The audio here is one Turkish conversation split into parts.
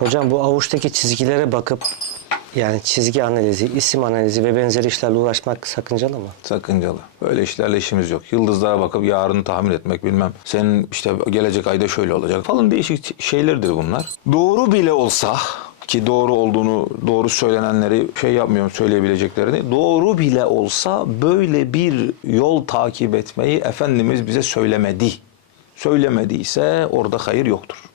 Hocam bu avuçtaki çizgilere bakıp yani çizgi analizi, isim analizi ve benzeri işlerle uğraşmak sakıncalı mı? Sakıncalı. Böyle işlerle işimiz yok. Yıldızlara bakıp yarını tahmin etmek bilmem. Senin işte gelecek ayda şöyle olacak falan değişik şeylerdir bunlar. Doğru bile olsa ki doğru olduğunu, doğru söylenenleri şey yapmıyorum söyleyebileceklerini. Doğru bile olsa böyle bir yol takip etmeyi Efendimiz bize söylemedi. Söylemediyse orada hayır yoktur.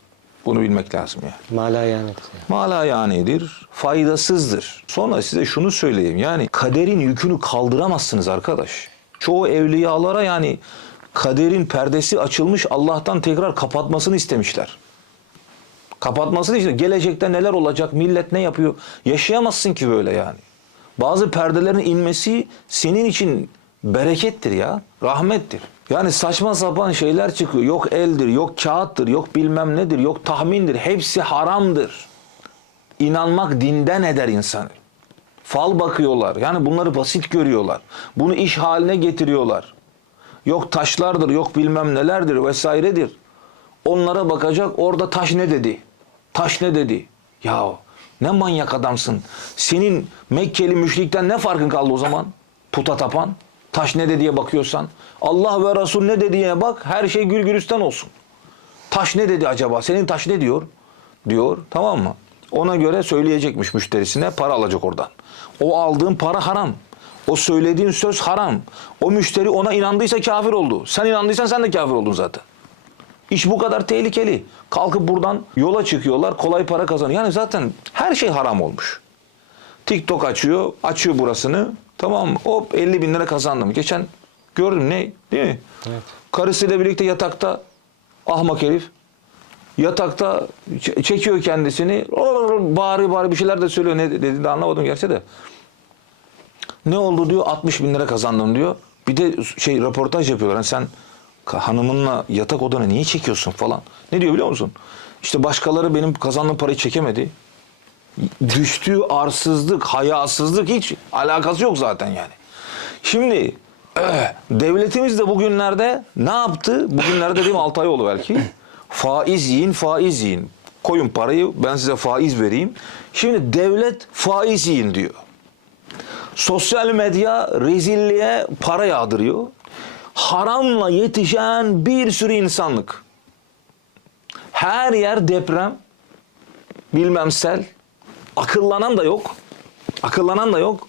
Bunu bilmek lazım yani. Mala yani. Mala yanidir, faydasızdır. Sonra size şunu söyleyeyim yani kaderin yükünü kaldıramazsınız arkadaş. Çoğu evliyalara yani kaderin perdesi açılmış Allah'tan tekrar kapatmasını istemişler. Kapatmasını işte gelecekte neler olacak, millet ne yapıyor yaşayamazsın ki böyle yani. Bazı perdelerin inmesi senin için berekettir ya, rahmettir. Yani saçma sapan şeyler çıkıyor. Yok eldir, yok kağıttır, yok bilmem nedir, yok tahmindir. Hepsi haramdır. İnanmak dinden eder insanı. Fal bakıyorlar. Yani bunları basit görüyorlar. Bunu iş haline getiriyorlar. Yok taşlardır, yok bilmem nelerdir vesairedir. Onlara bakacak orada taş ne dedi? Taş ne dedi? Ya ne manyak adamsın. Senin Mekkeli müşrikten ne farkın kaldı o zaman? Puta tapan. Taş ne dediye bakıyorsan. Allah ve Resul ne dediğine bak. Her şey gül gülistan olsun. Taş ne dedi acaba? Senin taş ne diyor? Diyor. Tamam mı? Ona göre söyleyecekmiş müşterisine para alacak oradan. O aldığın para haram. O söylediğin söz haram. O müşteri ona inandıysa kafir oldu. Sen inandıysan sen de kafir oldun zaten. İş bu kadar tehlikeli. Kalkıp buradan yola çıkıyorlar, kolay para kazanıyor. Yani zaten her şey haram olmuş. TikTok açıyor, açıyor burasını. Tamam mı? Hop 50 bin lira kazandım. Geçen gördüm ne? Değil mi? Evet. Karısıyla birlikte yatakta ahmak herif. Yatakta çekiyor kendisini. Bağırıyor bağırıyor bir şeyler de söylüyor. Ne dediğini de anlamadım gerçi de. Ne oldu diyor 60 bin lira kazandım diyor. Bir de şey röportaj yapıyorlar. Hani sen hanımınla yatak odana niye çekiyorsun falan. Ne diyor biliyor musun? İşte başkaları benim kazandığım parayı çekemedi. Düştüğü arsızlık, hayasızlık hiç alakası yok zaten yani. Şimdi devletimiz de bugünlerde ne yaptı? Bugünlerde dediğim 6 ay oldu belki. Faiz yiyin, faiz yiyin. Koyun parayı ben size faiz vereyim. Şimdi devlet faiz yiyin diyor. Sosyal medya rezilliğe para yağdırıyor. Haramla yetişen bir sürü insanlık. Her yer deprem, bilmem sel. Akıllanan da yok. Akıllanan da yok.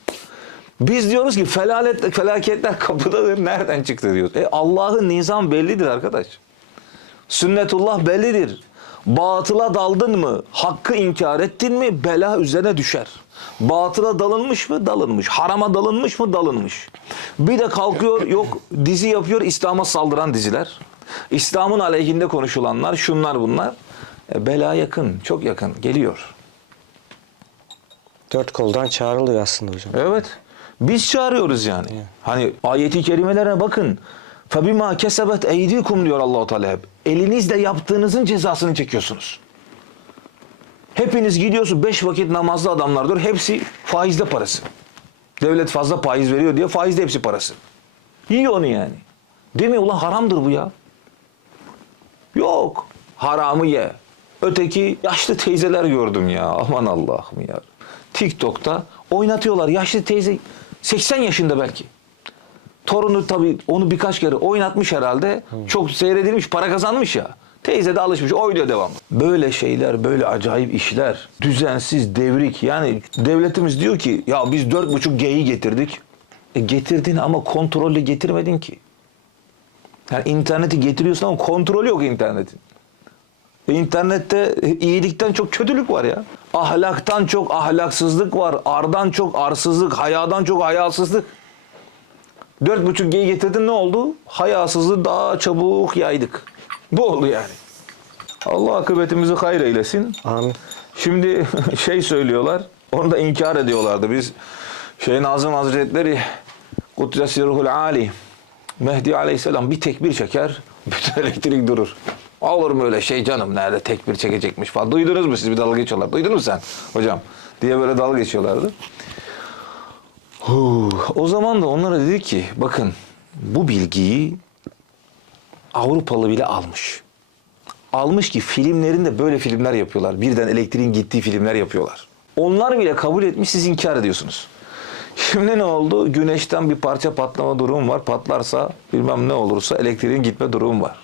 Biz diyoruz ki felalet, felaketler kapıdadır. Nereden çıktı diyoruz. E Allah'ın nizam bellidir arkadaş. Sünnetullah bellidir. Batıla daldın mı, hakkı inkar ettin mi bela üzerine düşer. Batıla dalınmış mı? Dalınmış. Harama dalınmış mı? Dalınmış. Bir de kalkıyor yok dizi yapıyor İslam'a saldıran diziler. İslam'ın aleyhinde konuşulanlar şunlar bunlar. E, bela yakın, çok yakın geliyor. Dört koldan çağrılıyor aslında hocam. Evet. Biz çağırıyoruz yani. Hani ayeti kerimelerine bakın. Fabima kesebet eydikum diyor Allahu Teala hep. Elinizle yaptığınızın cezasını çekiyorsunuz. Hepiniz gidiyorsun beş vakit namazlı adamlardır. Hepsi faizde parası. Devlet fazla faiz veriyor diye faizde hepsi parası. Yiyor onu yani. Değil mi? Ulan haramdır bu ya. Yok. Haramı ye. Öteki yaşlı teyzeler gördüm ya. Aman Allah'ım ya. TikTok'ta oynatıyorlar. Yaşlı teyze 80 yaşında belki. Torunu tabii onu birkaç kere oynatmış herhalde. Çok seyredilmiş, para kazanmış ya. Teyze de alışmış, oynuyor devam. Böyle şeyler, böyle acayip işler, düzensiz, devrik. Yani devletimiz diyor ki ya biz 4,5 G'yi getirdik. E getirdin ama kontrolle getirmedin ki. Yani interneti getiriyorsun ama kontrolü yok internetin. E, İnternette iyilikten çok kötülük var ya. Ahlaktan çok ahlaksızlık var. Ardan çok arsızlık. Hayadan çok hayasızlık. Dört buçuk G'yi getirdin ne oldu? Hayasızlığı daha çabuk yaydık. Bu oldu yani. Allah akıbetimizi hayır eylesin. Amin. Şimdi şey söylüyorlar. Onu da inkar ediyorlardı. Biz şey Nazım Hazretleri Kudüs Ruhul Ali Mehdi Aleyhisselam bir tekbir çeker. Bütün elektrik durur. Olur mu öyle şey canım nerede tekbir çekecekmiş falan. Duydunuz mu siz bir dalga geçiyorlar. Duydun mu sen hocam? Diye böyle dalga geçiyorlardı. Huh. O zaman da onlara dedi ki bakın bu bilgiyi Avrupalı bile almış. almış ki filmlerinde böyle filmler yapıyorlar. Birden elektriğin gittiği filmler yapıyorlar. Onlar bile kabul etmiş siz inkar ediyorsunuz. Şimdi ne oldu? Güneşten bir parça patlama durumu var. Patlarsa bilmem ne olursa elektriğin gitme durumu var.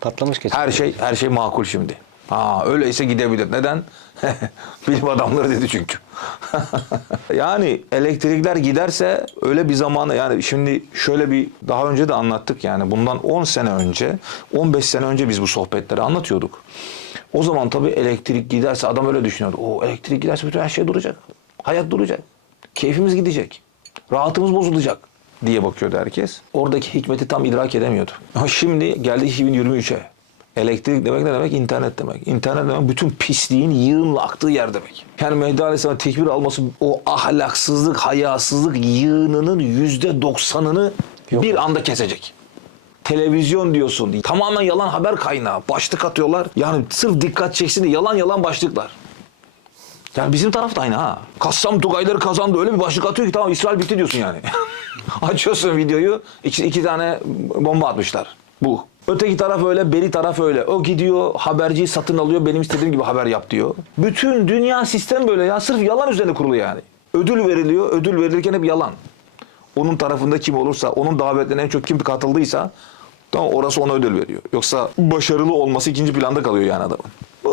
Patlamış geçen. Her şey her şey makul şimdi. Ha öyleyse gidebilir. Neden? Bilim adamları dedi çünkü. yani elektrikler giderse öyle bir zamana yani şimdi şöyle bir daha önce de anlattık yani bundan 10 sene önce 15 sene önce biz bu sohbetleri anlatıyorduk. O zaman tabii elektrik giderse adam öyle düşünüyordu. O elektrik giderse bütün her şey duracak. Hayat duracak. Keyfimiz gidecek. Rahatımız bozulacak diye bakıyordu herkes. Oradaki hikmeti tam idrak edemiyordu. Ama şimdi geldik 2023'e. Elektrik demek ne demek? İnternet demek. İnternet demek bütün pisliğin yığınla aktığı yer demek. Yani Mehdi Aleyhisselam tekbir alması o ahlaksızlık, hayasızlık yığınının yüzde doksanını bir anda kesecek. Televizyon diyorsun. Tamamen yalan haber kaynağı. Başlık atıyorlar. Yani sırf dikkat çeksin diye yalan yalan başlıklar. Yani bizim taraf da aynı ha. Kassam Tugayları kazandı öyle bir başlık atıyor ki tamam İsrail bitti diyorsun yani. Açıyorsun videoyu iki, iki tane bomba atmışlar. Bu. Öteki taraf öyle, beri taraf öyle. O gidiyor haberciyi satın alıyor benim istediğim gibi haber yap diyor. Bütün dünya sistem böyle ya sırf yalan üzerine kurulu yani. Ödül veriliyor, ödül verilirken hep yalan. Onun tarafında kim olursa, onun davetlerine en çok kim katıldıysa tamam orası ona ödül veriyor. Yoksa başarılı olması ikinci planda kalıyor yani adamın.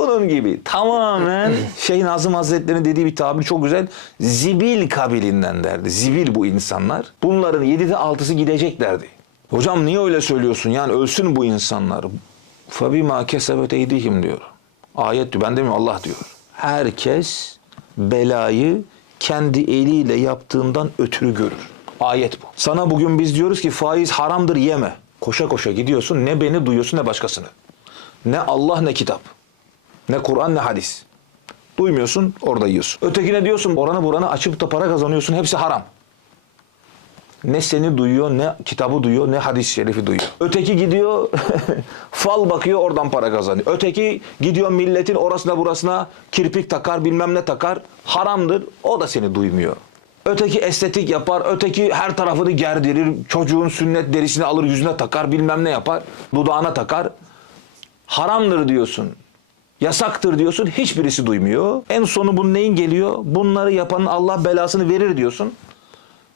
Bunun gibi tamamen Şeyh Nazım Hazretleri'nin dediği bir tabir çok güzel. Zibil kabilinden derdi. Zibil bu insanlar. Bunların yedide altısı gidecek derdi. Hocam niye öyle söylüyorsun? Yani ölsün bu insanlar. Fabima kesebet eydihim diyor. Ayet diyor. Ben demiyorum Allah diyor. Herkes belayı kendi eliyle yaptığından ötürü görür. Ayet bu. Sana bugün biz diyoruz ki faiz haramdır yeme. Koşa koşa gidiyorsun ne beni duyuyorsun ne başkasını. Ne Allah ne kitap. Ne Kur'an ne hadis. Duymuyorsun orada yiyorsun. Ötekine diyorsun oranı buranı açıp da para kazanıyorsun hepsi haram. Ne seni duyuyor, ne kitabı duyuyor, ne hadis-i şerifi duyuyor. Öteki gidiyor, fal bakıyor, oradan para kazanıyor. Öteki gidiyor milletin orasına burasına kirpik takar, bilmem ne takar. Haramdır, o da seni duymuyor. Öteki estetik yapar, öteki her tarafını gerdirir, çocuğun sünnet derisini alır yüzüne takar, bilmem ne yapar, dudağına takar. Haramdır diyorsun Yasaktır diyorsun, hiçbirisi duymuyor. En sonu bunun neyin geliyor? Bunları yapanın Allah belasını verir diyorsun.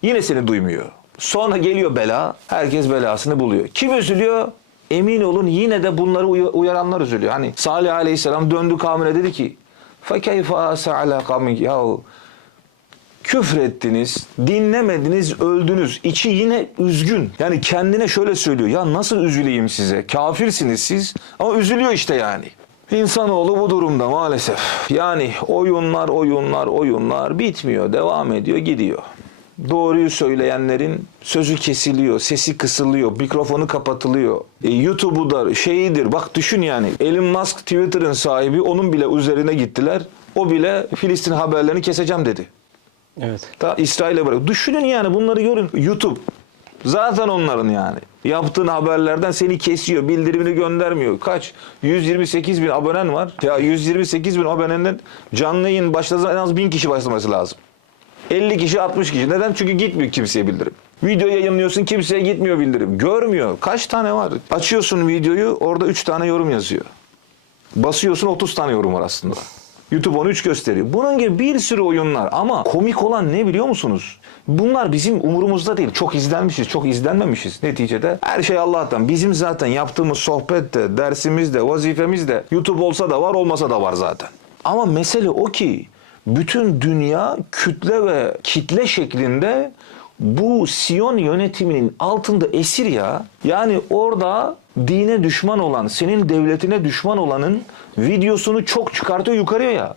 Yine seni duymuyor. Sonra geliyor bela, herkes belasını buluyor. Kim üzülüyor? Emin olun yine de bunları uy- uyaranlar üzülüyor. Hani Salih Aleyhisselam döndü kavmine dedi ki فَكَيْفَ أَسَ عَلَى قَوْمٍ Yahu küfrettiniz, dinlemediniz, öldünüz. İçi yine üzgün. Yani kendine şöyle söylüyor. Ya nasıl üzüleyim size? Kafirsiniz siz ama üzülüyor işte yani. İnsanoğlu bu durumda maalesef. Yani oyunlar, oyunlar, oyunlar bitmiyor, devam ediyor, gidiyor. Doğruyu söyleyenlerin sözü kesiliyor, sesi kısılıyor, mikrofonu kapatılıyor. E, YouTube'u da şeyidir, bak düşün yani. Elon Musk Twitter'ın sahibi, onun bile üzerine gittiler. O bile Filistin haberlerini keseceğim dedi. Evet. Ta İsrail'e bırak. Düşünün yani bunları görün. YouTube. Zaten onların yani. Yaptığın haberlerden seni kesiyor. Bildirimini göndermiyor. Kaç? 128 bin abonen var. Ya 128 bin abonenden canlı yayın başlasa en az 1000 kişi başlaması lazım. 50 kişi 60 kişi. Neden? Çünkü gitmiyor kimseye bildirim. Video yayınlıyorsun kimseye gitmiyor bildirim. Görmüyor. Kaç tane var? Açıyorsun videoyu orada 3 tane yorum yazıyor. Basıyorsun 30 tane yorum var aslında. YouTube onu 3 gösteriyor. Bunun gibi bir sürü oyunlar ama komik olan ne biliyor musunuz? Bunlar bizim umurumuzda değil. Çok izlenmişiz, çok izlenmemişiz neticede. Her şey Allah'tan. Bizim zaten yaptığımız sohbette, dersimizde, vazifemizde YouTube olsa da var, olmasa da var zaten. Ama mesele o ki bütün dünya kütle ve kitle şeklinde bu Siyon yönetiminin altında esir ya. Yani orada dine düşman olan, senin devletine düşman olanın videosunu çok çıkartıyor yukarıya ya.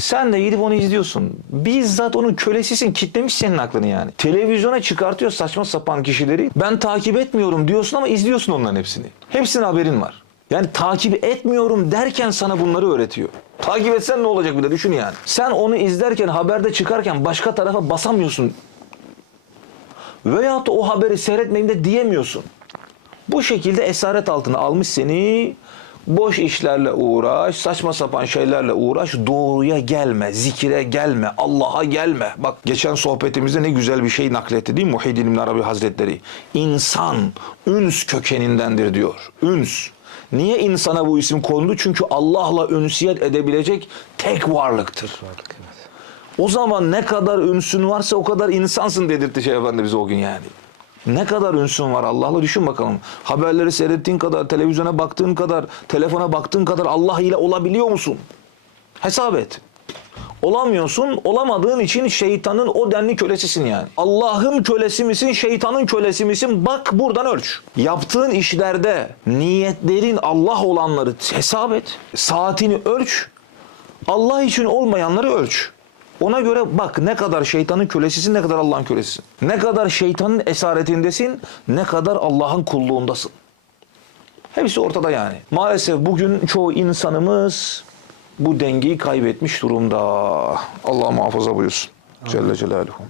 Sen de gidip onu izliyorsun. Bizzat onun kölesisin. Kitlemiş senin aklını yani. Televizyona çıkartıyor saçma sapan kişileri. Ben takip etmiyorum diyorsun ama izliyorsun onların hepsini. Hepsinin haberin var. Yani takip etmiyorum derken sana bunları öğretiyor. Takip etsen ne olacak bir de düşün yani. Sen onu izlerken haberde çıkarken başka tarafa basamıyorsun. Veyahut da o haberi seyretmeyeyim de diyemiyorsun. Bu şekilde esaret altına almış seni. Boş işlerle uğraş, saçma sapan şeylerle uğraş, doğruya gelme, zikire gelme, Allah'a gelme. Bak geçen sohbetimizde ne güzel bir şey nakletti değil mi Muhyiddin İbn Arabi Hazretleri? İnsan üns kökenindendir diyor. Üns. Niye insana bu isim kondu? Çünkü Allah'la ünsiyet edebilecek tek varlıktır. O zaman ne kadar ünsün varsa o kadar insansın dedirtti Şeyh Efendi bize o gün yani. Ne kadar ünsün var Allah'la düşün bakalım. Haberleri seyrettiğin kadar, televizyona baktığın kadar, telefona baktığın kadar Allah ile olabiliyor musun? Hesap et. Olamıyorsun, olamadığın için şeytanın o denli kölesisin yani. Allah'ın kölesi misin, şeytanın kölesi misin? Bak buradan ölç. Yaptığın işlerde niyetlerin Allah olanları hesap et. Saatini ölç. Allah için olmayanları ölç. Ona göre bak ne kadar şeytanın kölesisin, ne kadar Allah'ın kölesisin. Ne kadar şeytanın esaretindesin, ne kadar Allah'ın kulluğundasın. Hepsi ortada yani. Maalesef bugün çoğu insanımız bu dengeyi kaybetmiş durumda. Allah muhafaza buyursun. Celle Celaluhu.